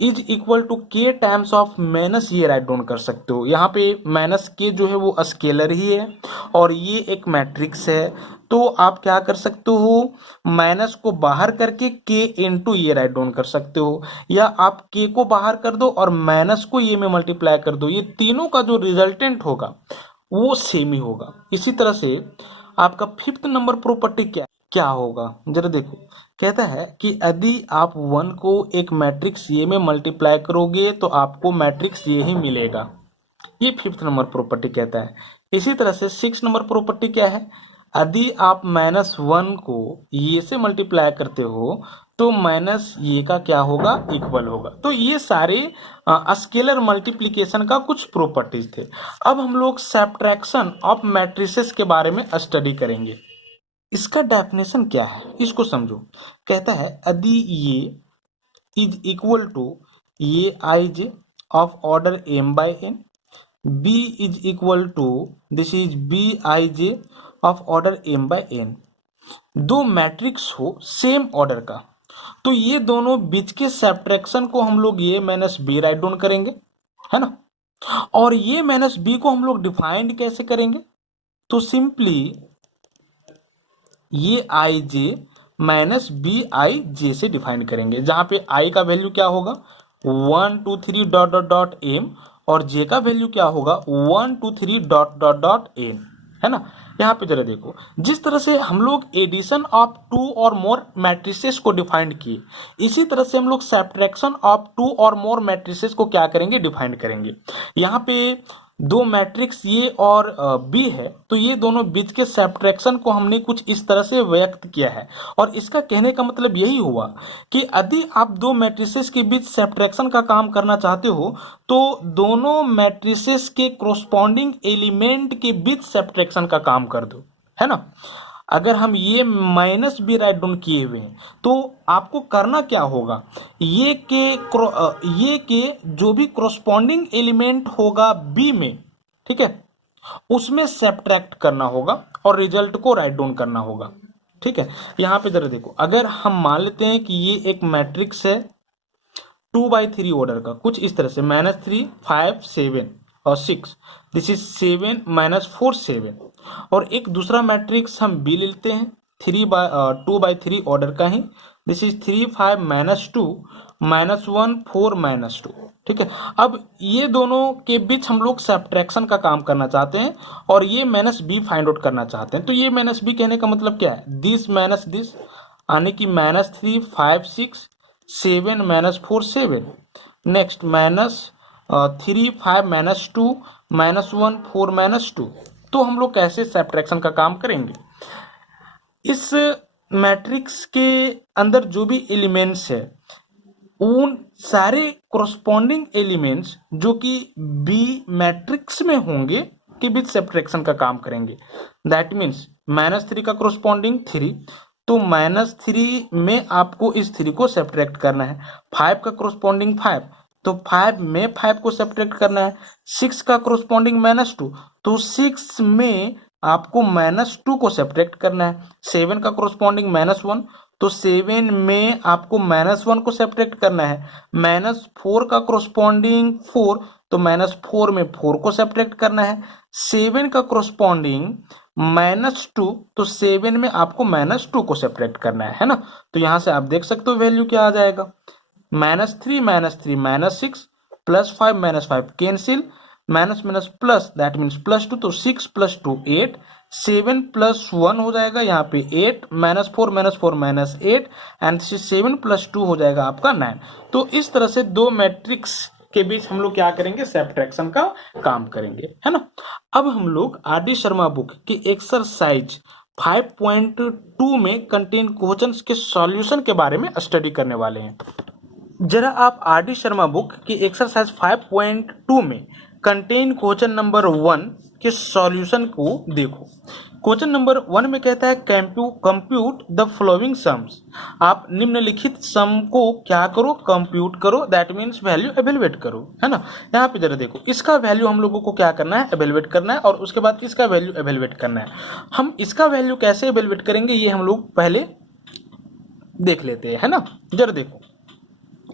इज इक्वल टू के टाइम्स ऑफ माइनस ये राइट डाउन कर सकते हो। यहाँ पे माइनस के जो है वो स्केलर ही है और ये एक मैट्रिक्स है, तो आप क्या कर सकते हो, माइनस को बाहर करके के इंटू ये राइट डाउन कर सकते हो, या आप के को बाहर कर दो और माइनस को ये में मल्टीप्लाई कर दो। ये तीनों का जो रिजल्टेंट होगा वो सेम ही होगा। इसी तरह से आपका 5th नंबर प्रॉपर्टी क्या होगा, जरा देखो, कहता है कि यदि आप 1 को एक मैट्रिक्स ये में मल्टीप्लाई करोगे तो आपको मैट्रिक्स ये ही मिलेगा। ये 5th नंबर प्रॉपर्टी कहता है। इसी तरह से 6 नंबर प्रॉपर्टी क्या है, यदि आप -1 को ये से मल्टीप्लाई करते हो तो माइनस ये का क्या होगा, इक्वल होगा। तो ये सारे स्केलर मल्टीप्लिकेशन का कुछ प्रॉपर्टीज थे। अब हम लोग सब्ट्रैक्शन ऑफ मैट्रिसेस के बारे में स्टडी करेंगे। इसका डेफिनेशन क्या है, इसको समझो। कहता है यदि ये इज इक्वल टू ये I J of order m by n, b is equal to this is b I J of order m by n, दो मैट्रिक्स हो सेम ऑर्डर का, तो ये दोनों बीच के सब्ट्रैक्शन को हम लोग ये माइनस बी राइट डाउन करेंगे, है ना। और ये माइनस बी को हम लोग डिफाइंड कैसे करेंगे, तो सिंपली ये I J minus B I जे से डिफाइन करेंगे, जहां पे आई का वैल्यू क्या होगा 1 2 3 डॉट डॉट डॉट एम और जे का वैल्यू क्या होगा 1 2 3 डॉट डॉट डॉट एन, है ना। यहाँ पे जरा देखो, जिस तरह से हम लोग एडिशन ऑफ 2 और मोर मैट्रिसेस को डिफाइंड किए, इसी तरह से हम लोग सब्ट्रैक्शन ऑफ 2 और मोर मैट्रिसेस को क्या करेंगे, डिफाइंड करेंगे। यहाँ पे दो मैट्रिक्स ये और बी है, तो ये दोनों बीच के सब्ट्रैक्शन को हमने कुछ इस तरह से व्यक्त किया है। और इसका कहने का मतलब यही हुआ कि यदि आप दो मैट्रिसेस के बीच सब्ट्रैक्शन का काम करना चाहते हो तो दोनों मैट्रिसेस के कोरस्पॉन्डिंग एलिमेंट के बीच सब्ट्रैक्शन का काम कर दो, है ना। अगर हम ये माइनस बी राइट डाउन किए हुए हैं तो आपको करना क्या होगा, ये के जो भी कोरस्पॉन्डिंग एलिमेंट होगा बी में, ठीक है, उसमें सब्ट्रैक्ट करना होगा और रिजल्ट को राइट डाउन करना होगा। ठीक है, यहां पे जरा देखो, अगर हम मान लेते हैं कि ये एक मैट्रिक्स है 2/3 ऑर्डर का, कुछ इस तरह से -3 5 7 और 6, दिस इज 7 -4 7। और एक दूसरा मैट्रिक्स हम बी लेते हैं 2/3 ऑर्डर का ही, दिस इज 3 5 -2 -1 4 -2। ठीक है, अब ये दोनों के बीच हम लोग सब्ट्रैक्शन का काम करना चाहते हैं और ये माइनस बी फाइंड आउट करना चाहते हैं। तो ये माइनस बी कहने का मतलब क्या है, दिस माइनस दिस, यानी कि -3 5 6 7 -4 7। नेक्स्ट -3 5 -2 -1 4 -2। तो हम लोग कैसे सब्ट्रैक्शन का काम करेंगे, इस मैट्रिक्स के अंदर जो भी एलिमेंट्स है उन सारे कोरस्पॉन्डिंग एलिमेंट्स जो कि बी मैट्रिक्स में होंगे के बीच सब्ट्रैक्शन का काम करेंगे। दैट मीन्स -3 का कोरस्पॉन्डिंग 3, तो -3 में आपको इस 3 को सब्ट्रैक्ट करना है। 5 का कोरस्पॉन्डिंग 5, तो 5 में 5 को सब्ट्रैक्ट करना है। 6 का कोरस्पॉन्डिंग -2, तो 6 में आपको -2 को सब्ट्रैक्ट करना है। 7 का कोरस्पॉन्डिंग -1, तो 7 में आपको -1 को सब्ट्रैक्ट करना है। -4 का कोरस्पॉन्डिंग 4, तो -4 में 4 को सब्ट्रैक्ट करना है। 7 का कोरस्पॉन्डिंग -2, तो 7 में आपको -2 को सब्ट्रैक्ट करना है ना। तो यहां से आप देख सकते हो वैल्यू क्या आ जाएगा, -3 -6 +5 -5 cancel, minus minus plus, that means +2, तो 6 + 2 8, 7 + 1 हो जाएगा यहाँ पे 8, -4 -8, एंड 7 + 2 हो जाएगा आपका 9। तो इस तरह से दो मैट्रिक्स के बीच हम लोग क्या करेंगे, सब्ट्रैक्शन का काम करेंगे, है ना। अब हम लोग आर डी शर्मा बुक की एक्सरसाइज 5.2 में कंटेन क्वेश्चंस के सॉल्यूशन के बारे में स्टडी करने वाले हैं। जरा आप आर डी शर्मा बुक की एक्सरसाइज 5.2 में कंटेन क्वेश्चन नंबर 1 के सॉल्यूशन को देखो। क्वेश्चन नंबर 1 में कहता है कंप्यूट द फॉलोइंग सम्स। आप निम्नलिखित सम को क्या करो, कंप्यूट करो, दैट मीन्स वैल्यू एवेलुएट करो, है ना। यहाँ पे जरा देखो, इसका वैल्यू हम लोगों को क्या करना है, एवेलुएट करना है, और उसके बाद इसका वैल्यू एवेलुएट करना है। हम इसका वैल्यू कैसे एवेलुएट करेंगे ये हम लोग पहले देख लेते हैं, है ना। जरा देखो,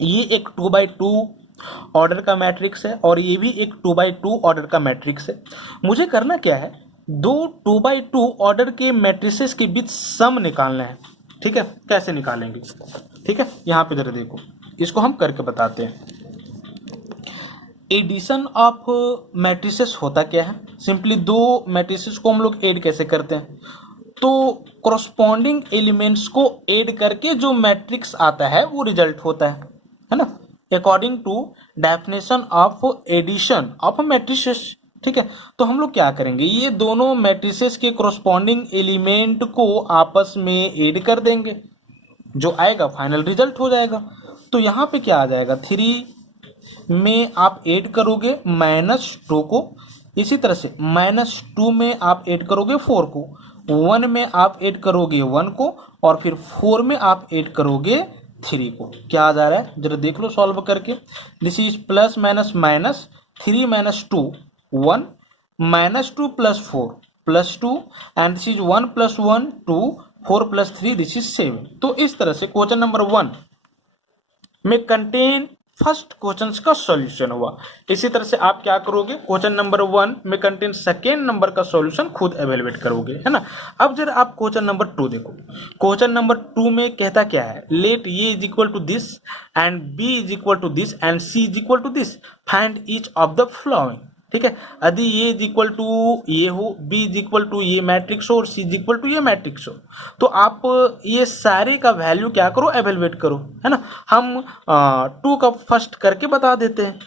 ये एक 2/2 ऑर्डर का मैट्रिक्स है और ये भी एक 2/2 ऑर्डर का मैट्रिक्स है। मुझे करना क्या है, दो 2/2 ऑर्डर के मैट्रिसेस के बीच सम निकालना है। ठीक है, कैसे निकालेंगे, ठीक है, यहां पे जरा देखो, इसको हम करके बताते हैं। एडिशन ऑफ मैट्रिसेस होता क्या है, सिंपली दो मैट्रिसेस को हम लोग ऐड कैसे करते हैं, तो कोरस्पॉन्डिंग एलिमेंट्स को ऐड करके जो मैट्रिक्स आता है वो रिजल्ट होता है ना, according to definition of addition of matrices. ठीक है, तो हम लोग क्या करेंगे, ये दोनों मैट्रिसेस के कोरस्पॉन्डिंग एलिमेंट को आपस में ऐड कर देंगे, जो आएगा फाइनल रिजल्ट हो जाएगा। तो यहाँ पे क्या आ जाएगा, 3 में आप ऐड करोगे -2 को, इसी तरह से -2 में आप ऐड करोगे 4 को, 1 में आप ऐड करोगे 1 को, और फिर 4 में आप ऐड करोगे 3 को। क्या आ जा रहा है जरा देख लो सॉल्व करके, this is plus minus minus 3 - 2 1, -2 + 4 +2, and this is 1 + 1 2, 4 + 3 this is 7। तो इस तरह से क्वेश्चन नंबर 1 में कंटेन फर्स्ट क्वेश्चन का सॉल्यूशन हुआ। इसी तरह से आप क्या करोगे, क्वेश्चन नंबर 1 में कंटेन सेकेंड नंबर का सॉल्यूशन खुद एवेलुएट करोगे, है ना। अब जरा आप क्वेश्चन नंबर 2 देखो। क्वेश्चन नंबर 2 में कहता क्या है, let A is equal to this and B is equal to this and C is equal to this, find each of the following. ठीक है, यदि ए इज इक्वल टू ये हो, बी इज इक्वल टू ये matrix हो और C is equal to ये matrix हो, तो आप ये सारे का वैल्यू क्या करो, एवेलुएट करो, है ना। हम 2 का फर्स्ट करके बता देते हैं।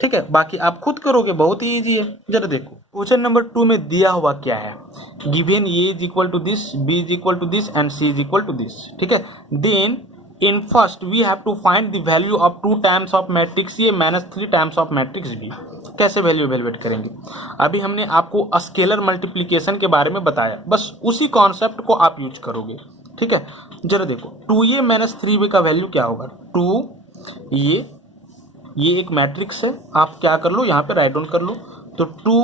ठीक है, बाकी आप खुद करोगे, बहुत ही ईजी है। जरा देखो क्वेश्चन नंबर 2 में दिया हुआ क्या है, given A is equal to this, B is equal to this and C is equal to this. ठीक है, then in first we have to find the value of 2 times of matrix A minus 3 times of matrix B. कैसे value evaluate करेंगे? अभी हमने आपको scalar multiplication के बारे में बताया, बस उसी कॉन्सेप्ट को आप यूज करोगे। ठीक है, जरा देखो 2a माइनस 3b का वैल्यू क्या होगा? 2a, ये एक मैट्रिक्स है, आप क्या कर लो यहाँ पे राइट डाउन कर लो, तो 2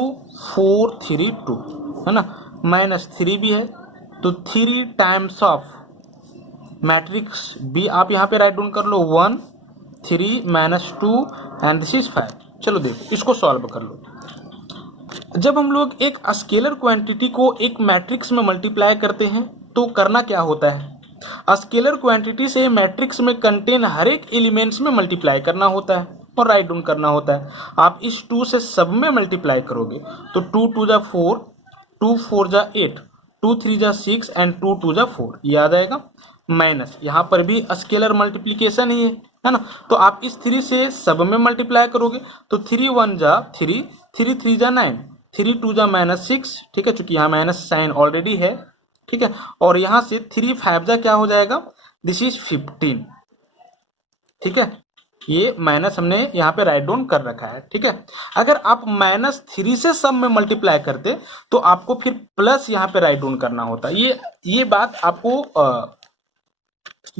4 3 2 है ना, माइनस 3 भी है तो 3 टाइम्स ऑफ मैट्रिक्स बी आप यहाँ पे राइट डाउन कर लो, 1 3 माइनस 2 एंड दिस इज 5। चलो देखो इसको सॉल्व कर लो। जब हम लोग एक स्केलर क्वांटिटी को एक मैट्रिक्स में मल्टीप्लाई करते हैं तो करना क्या होता है, स्केलर क्वांटिटी से मैट्रिक्स में कंटेन हर एक एलिमेंट्स में मल्टीप्लाई करना होता है और राइट डाउन करना होता है। आप इस 2 से सब में मल्टीप्लाई करोगे तो 2 2 जा 4, 2 4 जा 8, 2 3 जा 6 एंड 2 2 जा 4, ये आ जाएगा। माइनस यहाँ पर भी स्केलर मल्टीप्लीकेशन ही है ना, तो आप इस 3 से सब में मल्टीप्लाई करोगे तो 3 1 जा 3, 3 3 जा 9, 3 2 जा माइनस 6। ठीक है, चूंकि यहाँ माइनस साइन ऑलरेडी है। ठीक है, और यहां से 3 5 जा क्या हो जाएगा, दिस इज 15। ठीक है, ये माइनस हमने यहाँ पे राइट डाउन कर रखा है। ठीक है, अगर आप माइनस 3 से सब में मल्टीप्लाई करते तो आपको फिर प्लस यहाँ पे राइट डाउन करना होता। ये बात आपको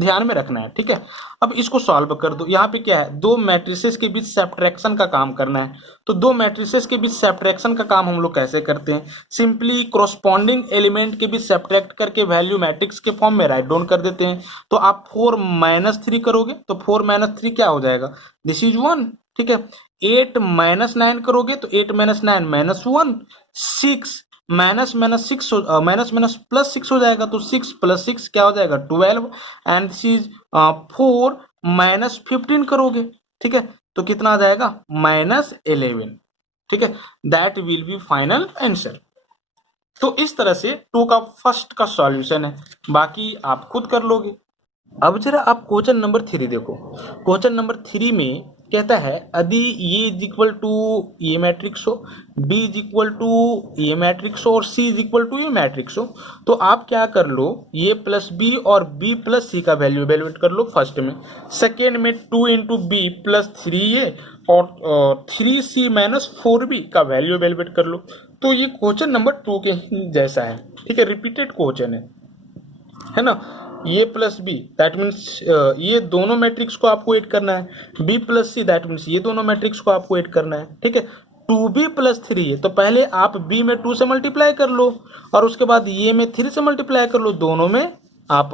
ध्यान में रखना है। ठीक है, अब इसको सॉल्व कर दो। यहाँ पे क्या है, दो मैट्रिसेस के बीच सब्ट्रैक्शन का काम करना है, तो दो मैट्रिसेस के बीच सब्ट्रैक्शन का काम हम लोग कैसे करते हैं, सिंपली कोरोस्पोंडिंग एलिमेंट के बीच सब्ट्रैक्ट करके वैल्यू मैट्रिक्स के फॉर्म में राइट डाउन कर देते हैं। तो आप 4 माइनस 3 करोगे तो 4 माइनस 3 क्या हो जाएगा, दिस इज 1। ठीक है, 8 माइनस 9 करोगे तो 8 minus 9 minus 1, 6 minus minus 6 minus minus plus 6 हो जाएगा, तो 6 प्लस 6 क्या हो जाएगा 12 एंड दिस इज 4 माइनस 15 करोगे। ठीक है, तो कितना आ जाएगा माइनस 11। ठीक है, that will be final answer. तो इस तरह से 2 का फर्स्ट का सॉल्यूशन है, बाकी आप खुद कर लोगे। अब जरा आप क्वेश्चन नंबर 3 देखो। क्वेश्चन नंबर 3 में कहता है यदि ये इज इक्वल टू ये मैट्रिक्स हो, बी इज इक्वल टू ये मैट्रिक्स हो और सी इज इक्वल टू ये मैट्रिक्स हो, तो आप क्या कर लो, ये प्लस बी और बी प्लस सी का वैल्यू इवेलुएट कर लो फर्स्ट में। सेकेंड में 2 इंटू बी प्लस 3 ये और 3c माइनस 4b का वैल्यू इवेलुएट कर लो। तो ये क्वेश्चन नंबर 2 के जैसा है। ठीक है, रिपीटेड क्वेश्चन है ना। A plus B that means ये दोनों मैट्रिक्स को आपको ऐड करना है, B plus C that means ये दोनों मैट्रिक्स को आपको ऐड करना है। ठीक है, 2b प्लस 3 है तो पहले आप b में 2 से मल्टीप्लाई कर लो और उसके बाद ये में 3 से मल्टीप्लाई कर लो, दोनों में आप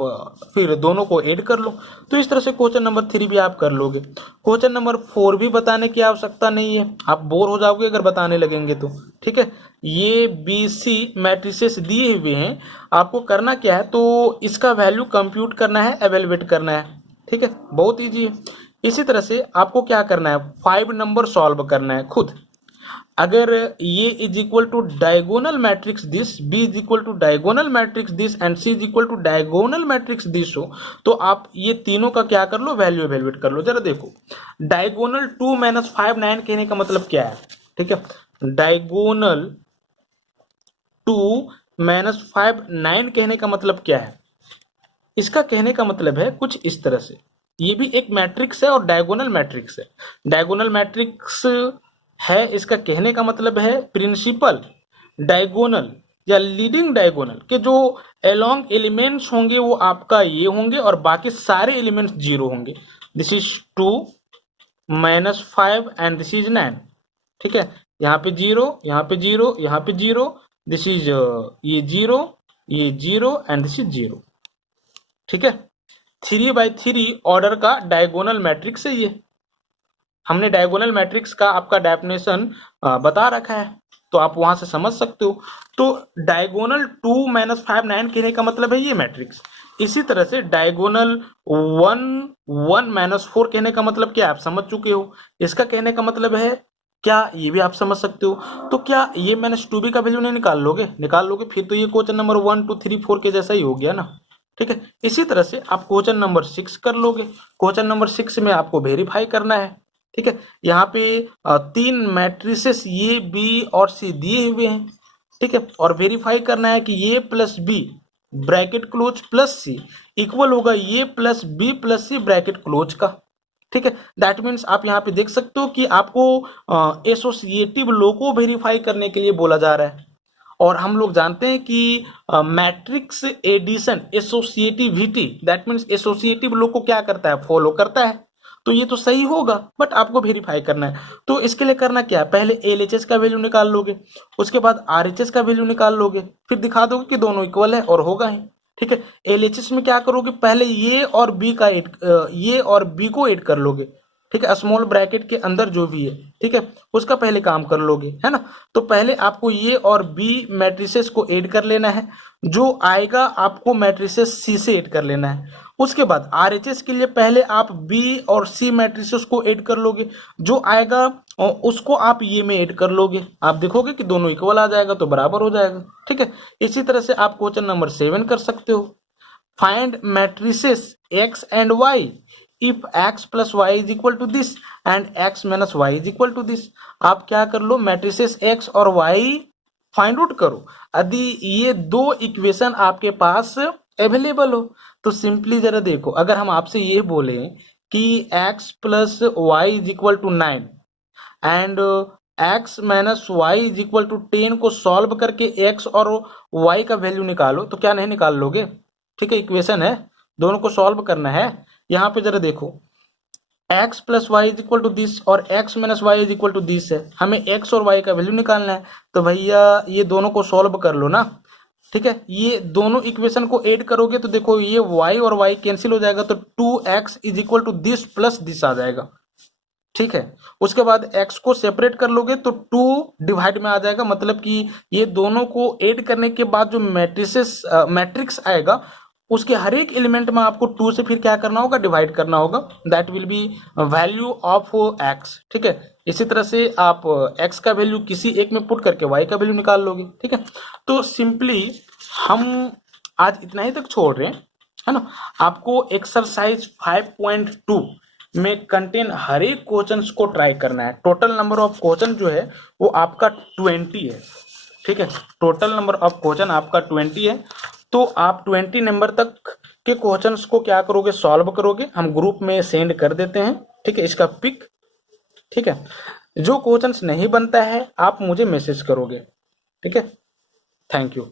फिर दोनों को ऐड कर लो। तो इस तरह से क्वेश्चन नंबर 3 भी आप कर लोगे। क्वेश्चन नंबर 4 भी बताने की आवश्यकता नहीं है, आप बोर हो जाओगे अगर बताने लगेंगे तो। ठीक है, ये बी सी मैट्रिसेस दिए हुए हैं, आपको करना क्या है, तो इसका वैल्यू कंप्यूट करना है, एवेलुएट करना है। ठीक है, बहुत ईजी है। इसी तरह से आपको क्या करना है, 5 नंबर सॉल्व करना है खुद। अगर A is equal to diagonal matrix this, B is equal to diagonal matrix this and C is equal to diagonal matrix this हो, तो आप ये तीनों का क्या कर लो, वैल्यू इवेलुएट कर लो। जरा देखो, डायगोनल 2 माइनस 5 9 कहने का मतलब क्या है। ठीक है, डायगोनल 2 माइनस 5 9 कहने का मतलब क्या है, इसका कहने का मतलब है कुछ इस तरह से, ये भी एक मैट्रिक्स है और डायगोनल मैट्रिक्स है। डायगोनल मैट्रिक्स है, इसका कहने का मतलब है प्रिंसिपल डायगोनल या लीडिंग डायगोनल के जो अलोंग एलिमेंट्स होंगे वो आपका ये होंगे और बाकी सारे एलिमेंट्स 0 होंगे। This is 2 minus 5 and this is 9। ठीक है, यहाँ पे 0, यहाँ पे 0, यहाँ पे 0, दिस इज ये 0, ये 0 एंड दिस इज 0। ठीक है, 3/3 ऑर्डर का डायगोनल मैट्रिक्स है ये। हमने डायगोनल मैट्रिक्स का आपका डेफिनेशन बता रखा है, तो आप वहां से समझ सकते हो। तो डायगोनल 2 माइनस 5 9 कहने का मतलब है ये मैट्रिक्स। इसी तरह से डायगोनल 1 1 माइनस 4 कहने का मतलब क्या आप समझ चुके हो, इसका कहने का मतलब है क्या, ये भी आप समझ सकते हो। तो क्या ये माइनस 2b का वैल्यू नहीं निकाल लोगे, फिर तो ये क्वेश्चन नंबर 1 2 3 4 के जैसा ही हो गया ना। ठीक है, इसी तरह से आप क्वेश्चन नंबर 6 कर लोगे। क्वेश्चन नंबर 6 में आपको वेरीफाई करना है ठीक है, यहाँ पे 3 मैट्रिसेस ए बी और सी दिए हुए हैं। ठीक है, और वेरीफाई करना है कि A plus B bracket close plus C equal होगा A plus B plus C bracket close का। ठीक है, दैट मीन्स आप यहाँ पे देख सकते हो कि आपको एसोसिएटिव लो को वेरीफाई करने के लिए बोला जा रहा है। और हम लोग जानते हैं कि matrix addition associativity, that means associative law को क्या करता है, फॉलो करता है। तो ये तो सही होगा, बट आपको वेरीफाई करना है। तो इसके लिए करना क्या है, पहले एलएचएस का वैल्यू निकाल लोगे, उसके बाद आरएचएस का वैल्यू निकाल लोगे, फिर दिखा दोगे कि दोनों इक्वल है और होगा ही। ठीक है, एलएचएस में क्या करोगे, पहले ये और बी का ये और बी को ऐड कर लोगे। ठीक है, स्मॉल ब्रैकेट के अंदर जो भी है, ठीक है, उसका पहले काम कर लोगे, है ना। तो पहले आपको ये और बी मैट्रिसेस को ऐड कर लेना है, जो आएगा आपको मैट्रिसेस सी से ऐड कर लेना है। उसके बाद आरएचएस के लिए पहले आप बी और सी मैट्रिसेस को ऐड कर लोगे, जो आएगा और उसको आप ये में ऐड कर लोगे। आप देखोगे कि दोनों इक्वल आ जाएगा तो बराबर हो जाएगा। ठीक है, इसी तरह से आप क्वेश्चन नंबर 7 कर सकते हो। Find matrices x and y if x plus y is equal to this and x minus y is equal to this। आप क्या कर लो, मैट्रिसेस x और y फाइंड आउट करो। यदि ये दो इक्वेशन आपके पास अवेलेबल हो तो सिंपली जरा देखो, अगर हम आपसे ये बोले कि x plus Y is equal to 9 and x minus Y is equal to 10 को सॉल्व करके x और y का वैल्यू निकालो, तो क्या नहीं निकाल लोगे। ठीक है, इक्वेशन है, दोनों को सॉल्व करना है। यहाँ पे जरा देखो, x plus Y is equal to this और x minus Y is equal to this है, हमें x और y का वैल्यू निकालना है। तो भैया ये दोनों को सॉल्व कर लो ना। ठीक है, ये दोनों इक्वेशन को ऐड करोगे तो देखो ये y और y कैंसिल हो जाएगा, तो 2x is equal to this plus this आ जाएगा। ठीक है, उसके बाद x को सेपरेट कर लोगे तो 2 डिवाइड में आ जाएगा, मतलब कि ये दोनों को ऐड करने के बाद जो मैट्रिक्स आएगा उसके हर एक एलिमेंट में आपको 2 से फिर क्या करना होगा, डिवाइड करना होगा। That will be value of x। ठीक है, इसी तरह से आप x का वैल्यू किसी एक में पुट करके y का वैल्यू निकाल लोगे। ठीक है, तो सिंपली हम आज इतना ही तक छोड़ रहे हैं, है ना। आपको एक्सरसाइज 5.2 में कंटेन हर एक क्वेश्चन को ट्राई करना है। टोटल नंबर ऑफ क्वेश्चन जो है वो आपका 20 है। ठीक है, टोटल नंबर ऑफ क्वेश्चन आपका 20 है। तो आप 20 नंबर तक के क्वेश्चंस को क्या करोगे, सॉल्व करोगे। हम ग्रुप में सेंड कर देते हैं, ठीक है, इसका पिक। ठीक है, जो क्वेश्चंस नहीं बनता है आप मुझे मैसेज करोगे। ठीक है, थैंक यू।